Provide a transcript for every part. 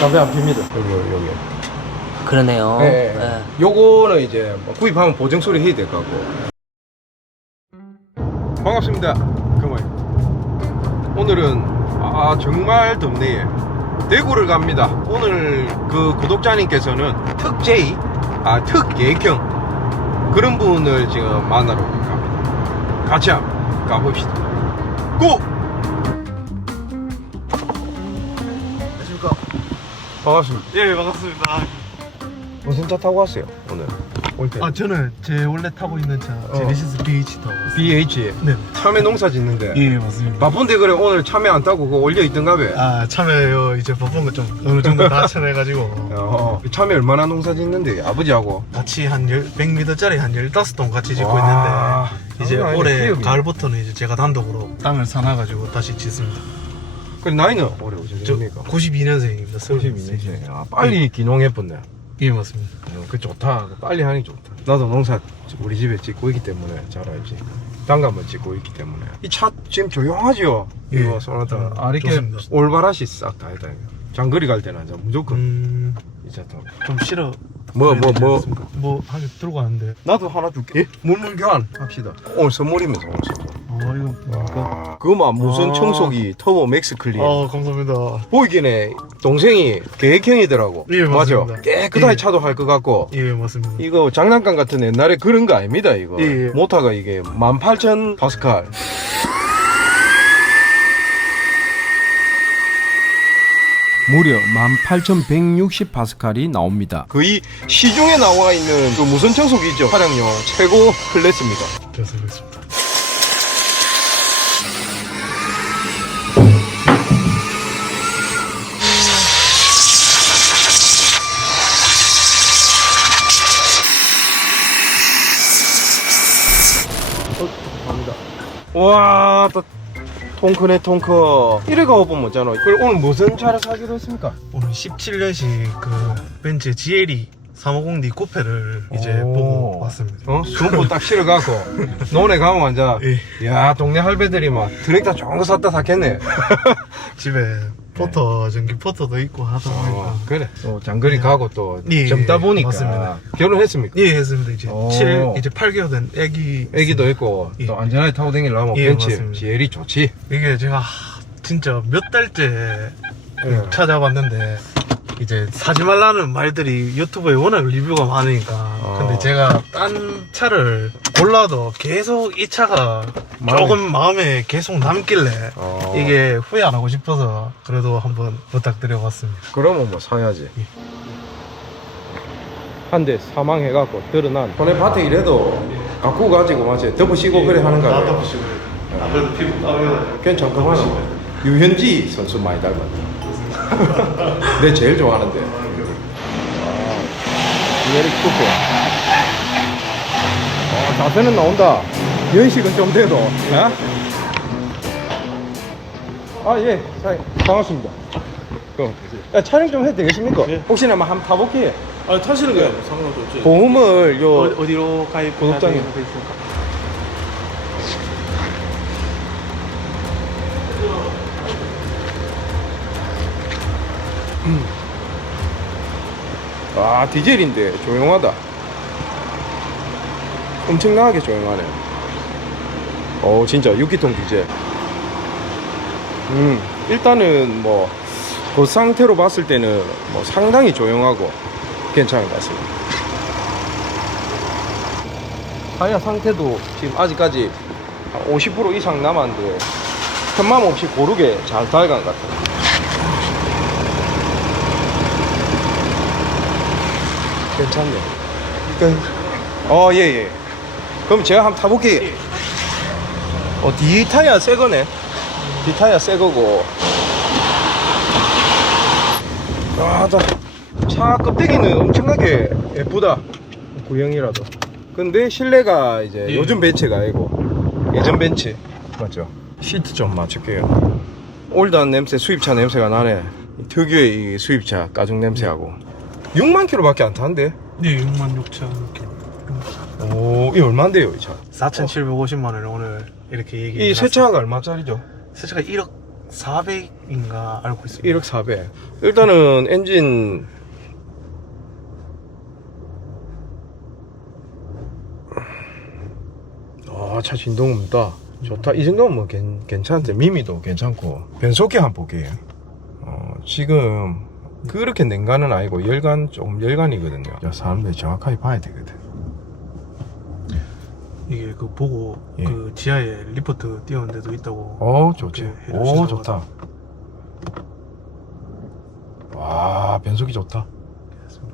담배 안 핍니다. 여기, 여기. 그러네요. 예, 예. 예. 요거는 이제 뭐 구입하면 보증 소리 해야 될 것 같고. 반갑습니다. 그만. 오늘은 아 정말 덥네요. 대구를 갑니다. 오늘 그 구독자님께서는 특J, 아 특예경 그런 분을 지금 만나러 갑니다. 같이 한번 가봅시다. 고! 반갑습니다. 예 반갑습니다. 무슨 차 타고 왔어요 오늘? 올 때. 아 저는 제 원래 타고 있는 차 제네시스 BH 타고 왔어요. BH 네. 참외 농사 짓는데 예 맞습니다. 바쁜데 그래 오늘 참외 안 따고 그거 올려 있던가 봐. 아 참여요 이제 바쁜 거 좀 어느 정도 다 쳐내가지고 어, 참외 얼마나 농사 짓는데 아버지하고 같이 한 열, 100m짜리 한 15동 같이 짓고 와, 있는데 이제 장난 아니네, 올해. 가을부터는 이제 제가 단독으로 땅을 사놔가지고 다시 짓습니다. 그 나이는 올해 저 오십니까? 92년생입니다. 32년생. 아, 빨리 기농했었네. 예 맞습니다. 어, 그 좋다. 빨리 하니 좋다. 나도 농사 우리 집에 짓고 있기 때문에 잘 알지. 단감을 짓고 있기 때문에. 이 차 지금 조용하죠? 예. 이거 소나타. 음, 아, 이렇게 좋습니다. 올바라시 싹 다 해다. 장거리 갈 때는 이제 무조건 음, 이 차 타고. 좀 싫어. 뭐, 뭐, 뭐. 뭐 하게 들고 가는데. 나도 하나 줄게. 물물 교환 합시다. 오늘 선물이면서 오늘 선물. 어 이거 뭡니까? 와, 그만 무슨 아. 청소기 터보 맥스 클린. 어 감사합니다. 보이기네 동생이 계획형이더라고. 예, 맞죠? 맞습니다. 깨끗하게 예. 차도 할 것 같고. 예 맞습니다. 이거 장난감 같은 옛날에 그런 거 아닙니다, 이거. 예, 예. 모터가 이게 18,000 파스칼. 무려 18,160 파스칼이 나옵니다. 거의 시중에 나와 있는 그 무선 청소기죠. 차량용 최고 클래스입니다. 됐습니다. 와, 또 통크네 통크. 이래 가보면 뭐잖아. 그럼 오늘 무슨 차를 사기로 했습니까? 오늘 17년식 그 벤츠 GLE 350D 코페를 이제 오. 보고 왔습니다. 어? 수음보 딱 실어갖고 논에 가면 완전 예. 야 동네 할배들이 막 트랙터 좋은 거 샀다 샀겠네 집에 포터 전기 포터도 있고 하다 보니까 어, 그래 또 장거리 가고 또 예, 젊다 보니까 맞습니다. 결혼했습니까? 예 했습니다 이제 오. 7 이제 8개월 된 애기 애기도 있고 예. 또 안전하게 타고 다니려면 예, 벤츠 맞습니다. GL이 좋지 이게 제가 하, 진짜 몇 달째 예. 찾아봤는데 이제 사지 말라는 말들이 유튜브에 워낙 리뷰가 많으니까. 어. 근데 제가 딴 차를 골라도 계속 이 차가 마음에- 조금 마음에 계속 남길래 어. 이게 후회 안 하고 싶어서 그래도 한번 부탁드려봤습니다. 그러면 뭐 사야지? 예. 한대 사망해갖고 드러난 손에 밭에 이래도 갖고 가지고 마치 덮으시고 그래 하는 거야 나도 아 그래도 피부 따면 괜찮구만 유현지 선수 많이 닮았다 내 제일 좋아하는데. 아, 이에릭 쿠페 어, 자세는 나온다. 연식은 좀 돼도. 어? 아 예 사장님. 반갑습니다. 그럼 야, 촬영 좀 해도 되겠습니까? 혹시나 뭐 한번 타볼게요. 아 타시는 거예요? 상관없죠. 보험을 요 어디로 가입 구독장에. 있습니까? 아 디젤인데 조용하다. 엄청나게 조용하네. 어 진짜 6기통 디젤. 음 일단은 뭐 그 상태로 봤을 때는 뭐 상당히 조용하고 괜찮은 것 같습니다. 타이어 상태도 지금 아직까지 한50% 이상 남았는데 편맘 없이 고르게 잘 달간 것 같아요 괜찮네. 그러니까 어, 예, 예. 그럼 제가 한번 타볼게요. 어, 뒤 타이어 새 거네. 뒤 타이어 새 거고. 아, 나, 차 껍데기는 엄청나게 예쁘다. 구형이라도. 근데 실내가 이제 예. 요즘 벤츠가 아니고 예전 벤츠. 맞죠? 시트 좀 맞출게요. 올드한 냄새, 수입차 냄새가 나네. 특유의 이 수입차 가죽 냄새하고. 6만 킬로밖에 안 타는데? 네 6만 6천 오, 이 얼마인데요, 이 차? 4,750만 원을 오늘 이렇게 얘기해 이 새 차가 얼마짜리죠? 세차가 1억 400인가 알고 있습니다. 1억 4백. 일단은 엔진 아, 차 진동 없다. 좋다. 이 정도면 뭐 괜, 괜찮대. 미미도 괜찮고. 변속기 한번 볼게요. 어, 지금 그렇게 냉간은 아니고 열간 좀 열간이거든요. 자, 사람들이 정확하게 봐야 되거든. 이게 그 보고 예. 그 지하에 리포트 띄우는 데도 있다고. 어, 좋지. 오, 좋다. 와, 변속이 좋다.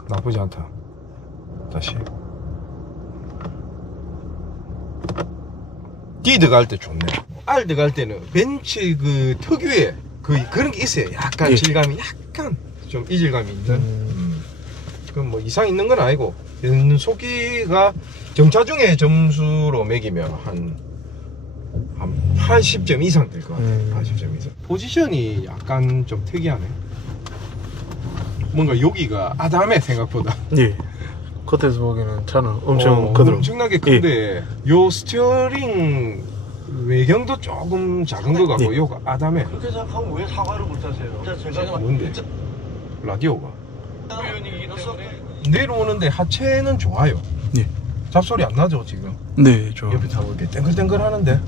나쁘지 않다. 다시. D 들어갈 때 좋네. R 들어갈 때는 벤츠 그 특유의 그 그런 게 있어요. 약간 예. 질감이 약간 좀 이질감이 있는. 음. 음. 그럼 뭐 이상 있는 건 아니고 변속기가 정차 중에 점수로 매기면 한, 한 80점 이상 될 것 같아요. 음. 80점 이상. 포지션이 약간 좀 특이하네. 뭔가 여기가 아담해 생각보다. 예. 겉에서 보기에는 차는 엄청 어, 크더라고. 엄청나게 큰데 요 스티어링 외경도 조금 작은 것 같고 예. 요가 아담해. 그렇게 생각하면 왜 사과를 못 하세요? 제가 뭔데? 라디오가 내려오는데 하체는 좋아요. 예. 잡소리 안 나죠 지금? 네, 저. 옆에 타고 이렇게 땡글땡글 하는데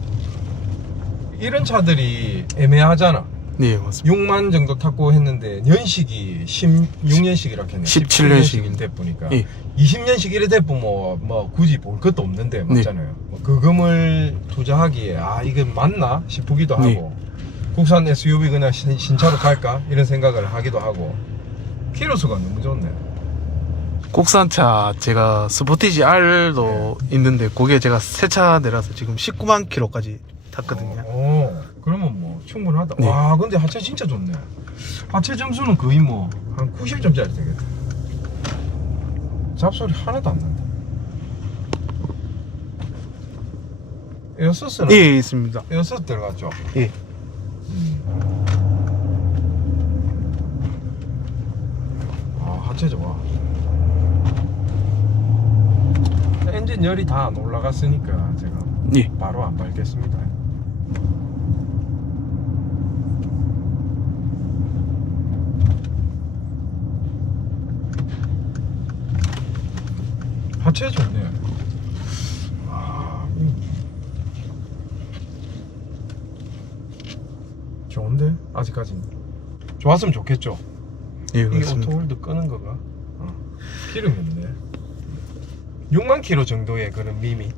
이런 차들이 애매하잖아. 네, 맞습니다. 6만 정도 탔고 했는데 년식이 16년식이라 했네. 17 년식. 대 보니까 예. 20년식 이래 대고 뭐, 뭐 굳이 볼 것도 없는데 맞잖아요. 뭐 그 금을 투자하기에 아 이게 맞나 싶기도 네. 하고 국산 SUV 그냥 신, 신차로 갈까 이런 생각을 하기도 하고 키로수가 너무 좋네. 국산차 제가 스포티지 R도 있는데 그게 제가 새 차 내라서 지금 19만 킬로까지 탔거든요. 어, 그러면 뭐 충분하다. 네. 와, 근데 하체 진짜 좋네. 하체 점수는 거의 뭐 한 90점짜리 되겠다. 잡소리 하나도 안 난다. 에어서스는 예, 있습니다. 에어서스 들어갔죠? 예. 음. 아, 하체 좋아. 엔진 열이 다 안 올라갔으니까 제가 예. 바로 안 밟겠습니다. 하체 좋네. 아, 음. 좋은데 아직까지는 좋았으면 좋겠죠. 예, 그렇습니다. 오토홀드 끄는 거가 어. 기름이. 6만 킬로 정도의 그런 미미.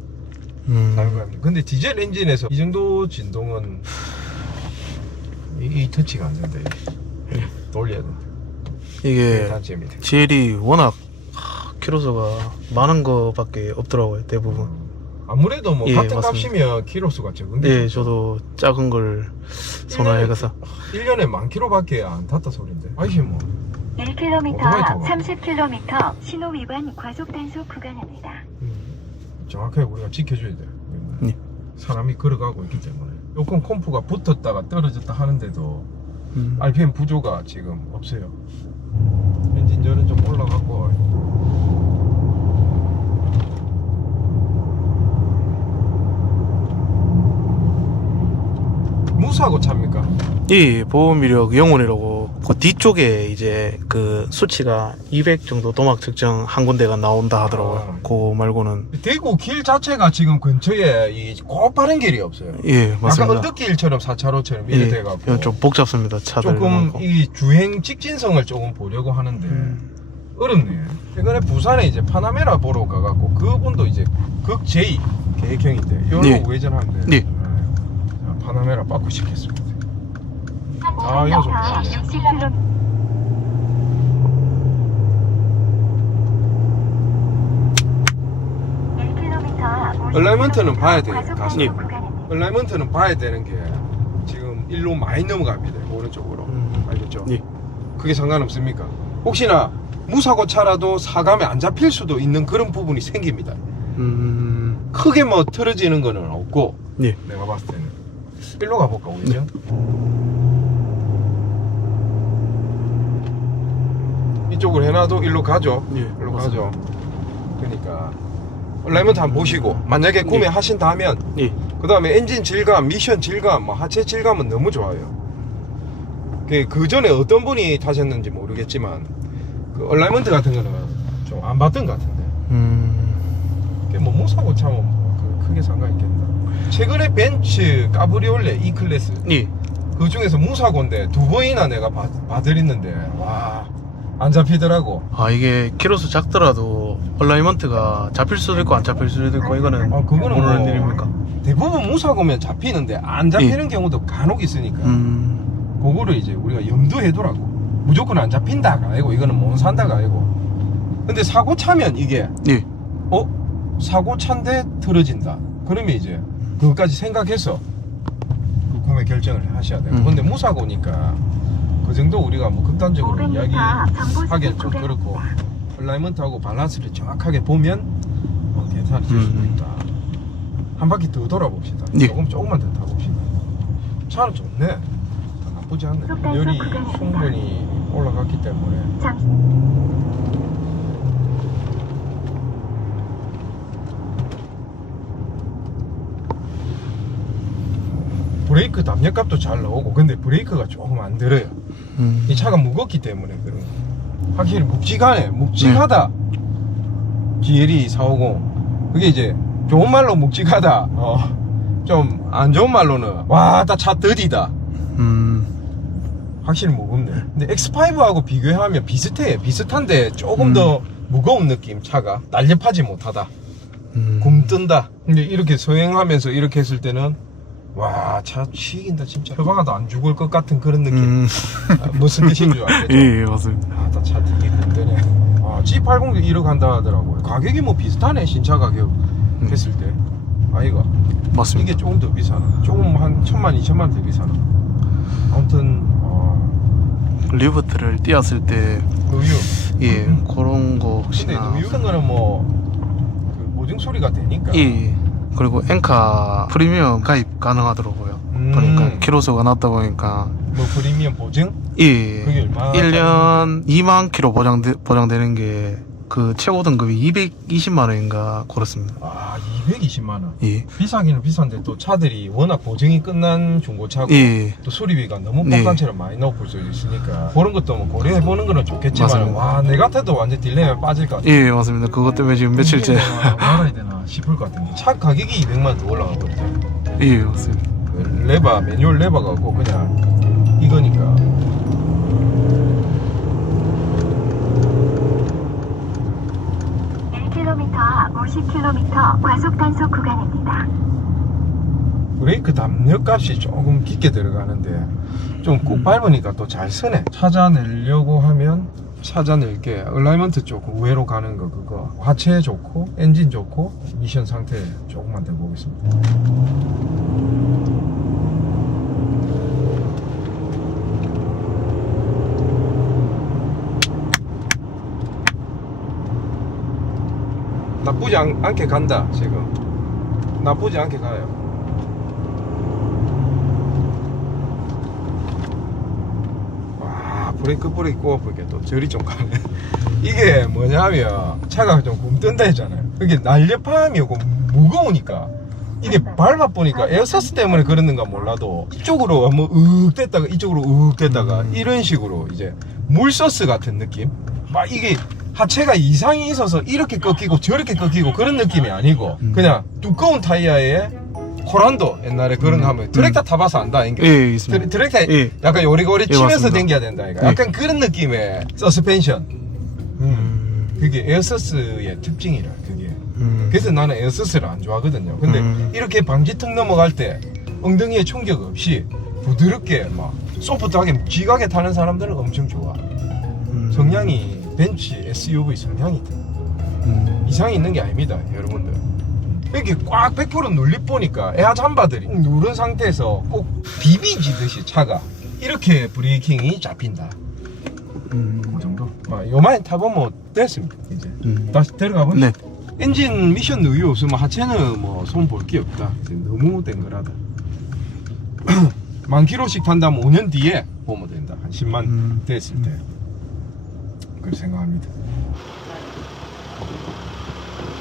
음, 사용감이. 근데 디젤 엔진에서 이 정도 진동은 이, 이 터치가 안 된다. 이게. 돌려야 된다. 이게 네, 단점이. GL이 워낙 하, 키로수가 많은 거밖에 없더라고요, 대부분. 아무래도 뭐 예, 같은 맞습니다. 값이면 키로수가 적은데 예, 저도 작은 걸 선호해가서 1년에 만 킬로밖에 안 탔다 소린데. 아이씨 뭐 1km, 오토바이 타고 30km 신호 위반 과속 단속 구간입니다. 음, 정확하게 우리가 지켜줘야 돼. 예. 사람이 걸어가고 있기 때문에. 요건 콤프가 붙었다가 떨어졌다 하는데도 음, RPM 부조가 지금 없어요. 엔진 열은 좀 올라갔고. 무사고 차입니까? 이 보험 이력 영혼이라고 그 뒤쪽에 이제 그 수치가 200 정도 도막 측정 한 군데가 나온다 하더라고요. 아. 그거 말고는 대구 길 자체가 지금 근처에 이 고빠른 길이 없어요. 예 약간 맞습니다. 언덕길처럼 4차로처럼 예, 이렇게 돼갖고 이건 좀 복잡습니다. 차들 조금 많고. 이 주행 직진성을 조금 보려고 하는데 음, 어렵네. 최근에 부산에 이제 파나메라 보러 가갖고 그분도 이제 극 J 계획형인데 이걸로 예. 우회전하는데 예. 네. 자, 파나메라 빠꾸 시켰습니다. 아, 이거. 60km, 얼라이먼트는 봐야. 단속 예. 구간입니다. 얼라이먼트는 봐야 되는 게 지금 일로 많이 넘어갑니다. 오른쪽으로. 음. 알겠죠? 예. 그게 상관없습니까? 혹시나 무사고 차라도 사감에 안 잡힐 수도 있는 그런 부분이 생깁니다. 음, 크게 뭐 틀어지는 거는 없고 예. 내가 봤을 때는 일로 가볼까 우회전? 이쪽으로 해놔도 일로 가죠 예, 일로 맞습니다. 가죠 그러니까 얼라이먼트 한번 보시고 만약에 구매하신다면 예. 그 다음에 엔진 질감, 미션 질감, 뭐 하체 질감은 너무 좋아요 그, 그 전에 어떤 분이 타셨는지 모르겠지만 그 얼라이먼트 같은 거는 좀 안 봤던 것 같은데 음. 그게 뭐 무사고 차면 뭐 그- 크게 상관있겠나 최근에 벤츠 까브리올레 E 클래스 예. 그 중에서 무사고인데 두 번이나 내가 봐, 봐드렸는데 와 안 잡히더라고 아 이게 키로수 작더라도 얼라이먼트가 잡힐 수도 있고 안 잡힐 수도 있고 이거는 아, 그거는 모르는 뭐- 일입니까? 대부분 무사고면 잡히는데 안 잡히는 경우도 간혹 있으니까 음. 그거를 이제 우리가 염두해두라고 무조건 안 잡힌다가 아니고 이거는 못 산다가 아니고 근데 사고 차면 이게 예. 어? 사고 차인데 틀어진다 그러면 이제 그것까지 생각해서 그 구매 결정을 하셔야 돼요 음. 근데 무사고니까 그 정도 우리가 뭐 극단적으로 500m 이야기하기엔 좀. 그렇고 얼라이먼트하고 밸런스를 정확하게 보면 어, 괜찮으실 수도 음. 있다 한 바퀴 더 돌아봅시다 예. 조금 조금만 더 타봅시다 차는 좋네 다 나쁘지 않네 열이. 충분히 올라갔기 때문에 브레이크 담력값도 잘 나오고 근데 브레이크가 조금 안 들어요 음. 이 차가 무겁기 때문에 그런 거. 확실히 묵직하네 묵직하다 GLE 450 그게 이제 좋은 말로 묵직하다 어. 좀 안 좋은 말로는 와나 차 더디다 음. 확실히 무겁네 근데 X5하고 비교하면 비슷해 비슷한데 조금 음. 더 무거운 느낌 차가 날렵하지 못하다 음. 굼뜬다 근데 이렇게 서행하면서 이렇게 했을 때는 와차 치긴다 진짜 표방아도 안 죽을 것 같은 그런 느낌 음. 아, 무슨 뜻인 줄 알겠죠? 예, 예, 맞습니다. 아나차 되게 든든해 아 G80도 1억 한다 하더라고요 가격이 뭐 비슷하네 신차 가격 음. 했을 때 아이가 맞습니다. 이게 조금 더 비싸나 조금 한 천만 이천만 더 비싸나 아무튼 어, 리프트를 띄었을 때, 의유 예, 그런 거 근데 혹시나. 의유 같은 거는 뭐그 보증 소리가 되니까 예. 그리고 엔카 프리미엄 가입 가능하더라고요. 음. 보니까 키로수가 낮다 보니까 뭐 프리미엄 보증 예. 그게 얼마나 1년 2만 킬로 보장 보장되는 게 그 최고 등급이 220만 원인가 그렇습니다. 아 220만 원 예. 비싸기는 비싼데 또 차들이 워낙 보증이 끝난 중고차고 예. 또 수리비가 너무 네. 폭탄처럼 많이 나올 수 있으니까 그런 것도 뭐 고려해 보는 거는 좋겠지만. 와내 같아도 완전 딜레마에 빠질 것 같아. 예, 맞습니다. 그것 때문에 지금 며칠째. 말아야 되나 싶을 것 같은데 차 가격이 200만 더 올라가거든요. 예, 맞습니다. 그 레바 매뉴얼 레바가 없고 그냥 이거니까. 일 k m 50km 과속 단속 구간입니다. 브레이크 담력 값이 조금 깊게 들어가는데 좀 꾹 밟으니까 또잘 쓰네. 찾아내려고 하면 찾아낼 게. 얼라이먼트 쪽 우회로 가는 거 그거. 하체 좋고 엔진 좋고 미션 상태 조금만 더 보겠습니다 나쁘지 않, 않게 간다 지금. 나쁘지 않게 가요. 와 브레이크 브레이크 꼽아보니까 또 저리 좀 가네. 이게 뭐냐면 차가 좀 굼뜬다 했잖아요. 이게 날렵함이 고 무거우니까. 이게 밟아 보니까 에어서스 때문에 그러는가 몰라도 이쪽으로 한번 윽 됐다가 이쪽으로 윽 됐다가 이런 식으로 이제 물소스 같은 느낌? 막 이게 하체가 이상이 있어서 이렇게 꺾이고 저렇게 꺾이고 그런 느낌이 아니고 음. 그냥 두꺼운 타이어에 코란도 옛날에 그런 거 하면 트랙터 타봐서 안다 이게 예, 있습니다. 트랙, 트랙터 예. 약간 요리고리 예, 치면서 맞습니다. 댕겨야 된다 이거 예. 약간 그런 느낌의 서스펜션 음. 음. 그게 에어서스의 특징이라 그게 음. 그래서 나는 에어서스를 안 좋아하거든요 근데 음. 이렇게 방지턱 넘어갈 때 엉덩이에 충격 없이 부드럽게 막 소프트하게 묵직하게 타는 사람들은 엄청 좋아 음. 성향이 벤츠 SUV 성향이 돼 음. 이상이 있는 게 아닙니다 여러분들 이렇게 꽉 100% 눌리 보니까 에어 잠바들이 누른 상태에서 꼭 비비지듯이 차가 이렇게 브레이킹이 잡힌다 음. 그 정도 아, 요만 타보면 됐습니다 이제 음. 다시 들어가 보죠 네. 엔진 미션 의유 없으면 하체는 뭐 손 볼 게 없다 지금 너무 땡글하다 만 킬로씩 탄다면 5년 뒤에 보면 된다 한 10만 음. 됐을 때 그렇게 생각합니다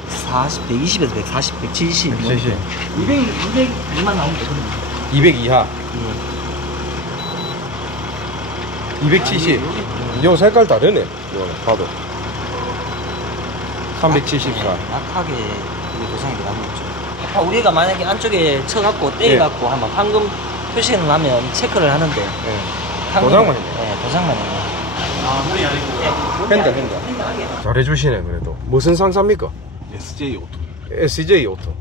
40, 120에서 140, 170. 170. 200, 200, 2만 나오면 되거든요. 200 이하 예. 270. 요 색깔 다르네. 이거는 봐도. 374. 약하게 이게 도장이 남았죠. 아까 우리가 만약에 안쪽에 쳐갖고 떼갖고 한번 황금 표시를 나면 체크를 하는데 예. 도장만 있네. 네, 도장만 있네. 펜다, 펜다. 잘해주시네, 그래도. 무슨 상사입니까? SJ 오토. SJ 오토.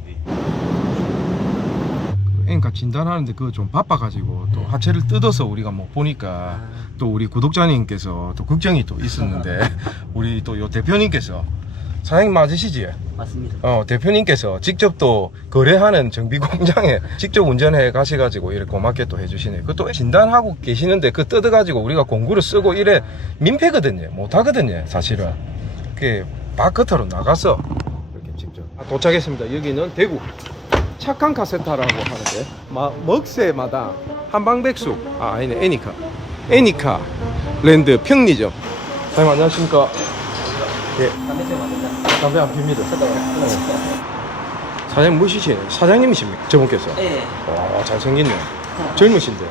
그러니까 진단하는데 그거 좀 바빠가지고 또 하체를 뜯어서 우리가 못 보니까 또 우리 구독자님께서 또 걱정이 또 있었는데 우리 또 요 대표님께서 사장님 맞으시지? 맞습니다. 어, 대표님께서 직접 또 거래하는 정비 공장에 직접 운전해 가셔가지고 이렇게 고맙게 또 해주시네. 그것도 진단하고 계시는데 그 뜯어가지고 우리가 공구를 쓰고 이래 민폐거든요. 못하거든요, 사실은. 그게 바깥으로 나가서 이렇게 직접. 아, 도착했습니다. 여기는 대구 착한 카세타라고 하는데 마, 먹새마다 한방백숙 아 아니네 애니카 애니카 랜드 평리점 사장님 안녕하십니까 예 담배 안 핍니다. 사장님 무시시네 사장님이십니까? 저분께서? 네. 와 잘생겼네. 젊으신데.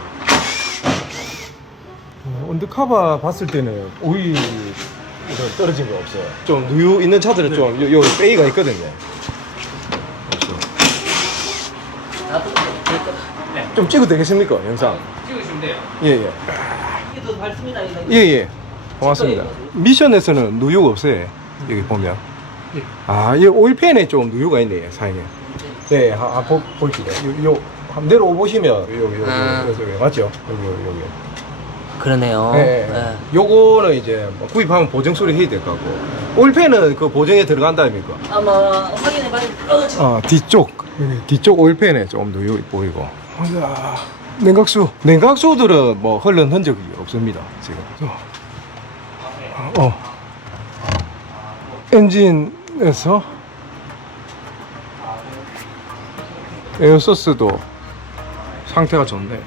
어, 언더카바 봤을 때는 오일 이런 떨어진 거 없어요? 좀 누유 있는 차들은 좀 요, 요 빼이가 있거든요. 나도 좀 찍어도 되겠습니까? 영상? 찍으시면 돼요. 예 예. 이도 밝습니다. 이거. 예 예. 고맙습니다. 미션에서는 누유가 없어요 여기 보면 아 이 오일팬에 좀 누유가 있네 사장님. 네 한, 한 보, 볼게요 요, 요 한번 내려 오 보시면 여기 여기 여기, 아. 여기, 여기 맞죠? 여기 여기 여기 그러네요. 네. 네. 요거는 이제 뭐 구입하면 보증 수리 해야 될 거고. 오일팬은 그 보증에 들어간다 아닙니까? 아마 확인해 봐야 어, 지금 아 뒤쪽. 여기 뒤쪽 오일팬에 좀 누유 보이고. 아, 냉각수. 냉각수들은 뭐 흘른 흔적이 없습니다 지금. 어. 엔진 에서 에어소스도 상태가 좋네.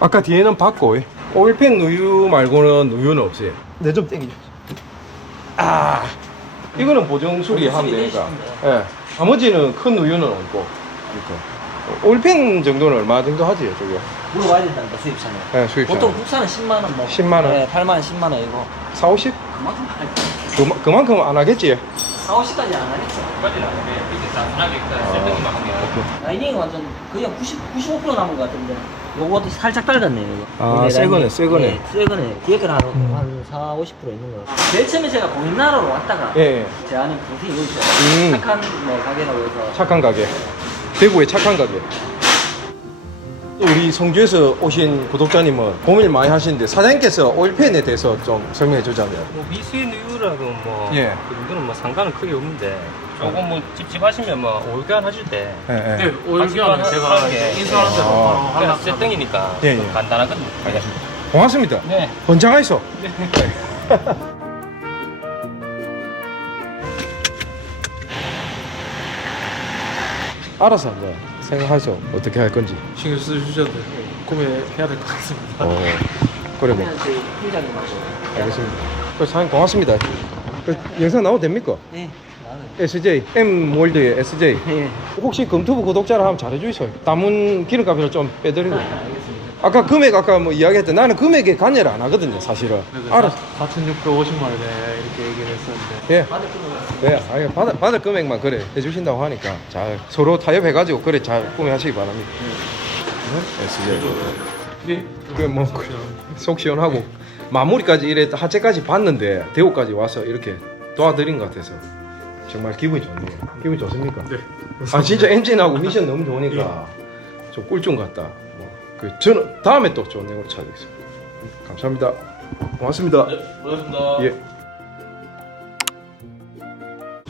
아까 뒤에는 봤고 오일팬 누유 말고는 누유는 없어요 내좀 땡기죠. 아 이거는 보정 수리하면 되니까 예. 나머지는 큰 누유는 없고. 이렇게. 오일팬 정도는 얼마 정도 하지 저게 물어봐야 된다니까 수입차는. 예 수입차 보통 국산은 10만 원 뭐. 10만 원. 네, 8만 원, 10만 원이고. 4, 50? 그만큼 할 그마, 그만큼 안 하겠지 4, 50까지 안 하겠죠. 까지는 안 돼. 이렇게 단순하게 그냥 셀링만 하면. 라이닝 완전 거의 한 90, 95% 남은 것 같은데. 요것도 살짝 딸렸네요. 이거. 아, 새 거네, 라이닝. 새 거네. 네, 새 거네. 뒤에 거는 한, 음. 한 4, 50% 있는 거 같아요. 제일 처음에 제가 고민나라로 왔다가. 예, 예. 제 아는 동생이 여기 있어요. 음. 착한 뭐 가게라고 해서. 착한 가게 대구의 착한 가게 또 우리 성주에서 오신 구독자님은 고민을 많이 하시는데 사장님께서 오일팬에 대해서 좀 설명해 주자면 뭐 미수의 누유라도 뭐. 예. 그 정도는 뭐 상관은 크게 없는데. 조금 뭐 찝찝하시면 뭐 올교환 하실 때. 예, 예. 네, 올교환 제가 인수하는 데도 아. 바로 그냥 세팅이니까. 예, 예. 좀 간단하거든요. 고맙습니다 네. 번창하이소 알아서 한번 생각하소 어떻게 할 건지 신경 쓰주셨는데 구매해야 될 것 같습니다. 어, 그래 뭐. 알겠습니다 그 사장님 고맙습니다 그 영상 나와도 됩니까? 네. SJ M 몰드의 SJ 네. 혹시 검투부 구독자라 하면 잘해주세요 남은 기름값을 좀 빼드리고 알겠습니다. 아까 금액 아까 뭐 이야기했던 나는 금액에 관여를 안 하거든요 사실은 알아 4,650만 원에 이렇게 얘기를 했었는데 예 받을 거는 네, 아니, 받을, 받을 금액만 그래 해주신다고 하니까 잘 서로 타협해가지고 그래 잘 구매하시기 바랍니다. 네? SJ. 그뭐 속 시원하고 마무리까지 이래 하체까지 봤는데 대구까지 와서 이렇게 도와드린 것 같아서 정말 기분이 좋네요. 기분이 좋습니까? 네. 아 진짜 엔진하고 미션 너무 좋으니까 좀 꿀좀 같다. 뭐, 그 저는 다음에 또 좋은 내용으로 찾아뵙겠습니다. 감사합니다. 고맙습니다. 고맙습니다. 예.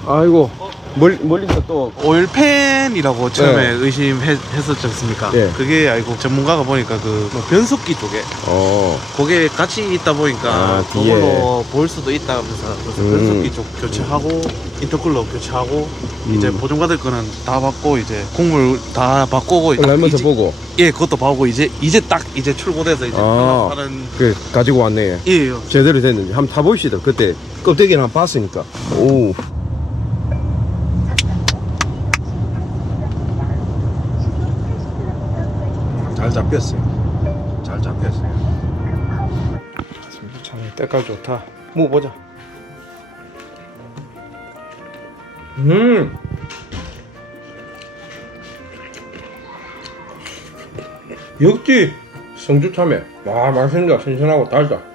아이고 멀 멀리서 또 오일팬이라고 처음에 네. 의심했었지 않습니까? 예. 그게 알고 전문가가 보니까 그뭐 변속기 쪽에 어. 그게 같이 있다 보니까 아, 뒤에. 그걸로 볼 수도 있다 하면서 그래서 음. 변속기 쪽 교체하고 인터쿨러 교체하고 이제 음. 보증 받을 거는 다 받고 이제 국물 다 바꾸고 딱 이제- 보고 예 그것도 봐고 이제 이제 딱 이제 출고돼서 이제 아. 하는 그 가지고 왔네. 예요. 제대로 됐는지 한번 타봅시다. 그때 껍데기를 한번 봤으니까. 오. 잘 잡혔어요. 잘 잡혔어요. 참 때깔 좋다. 먹어보자. 음. 역시 성주 참외. 와 맛있는다. 신선하고 달다.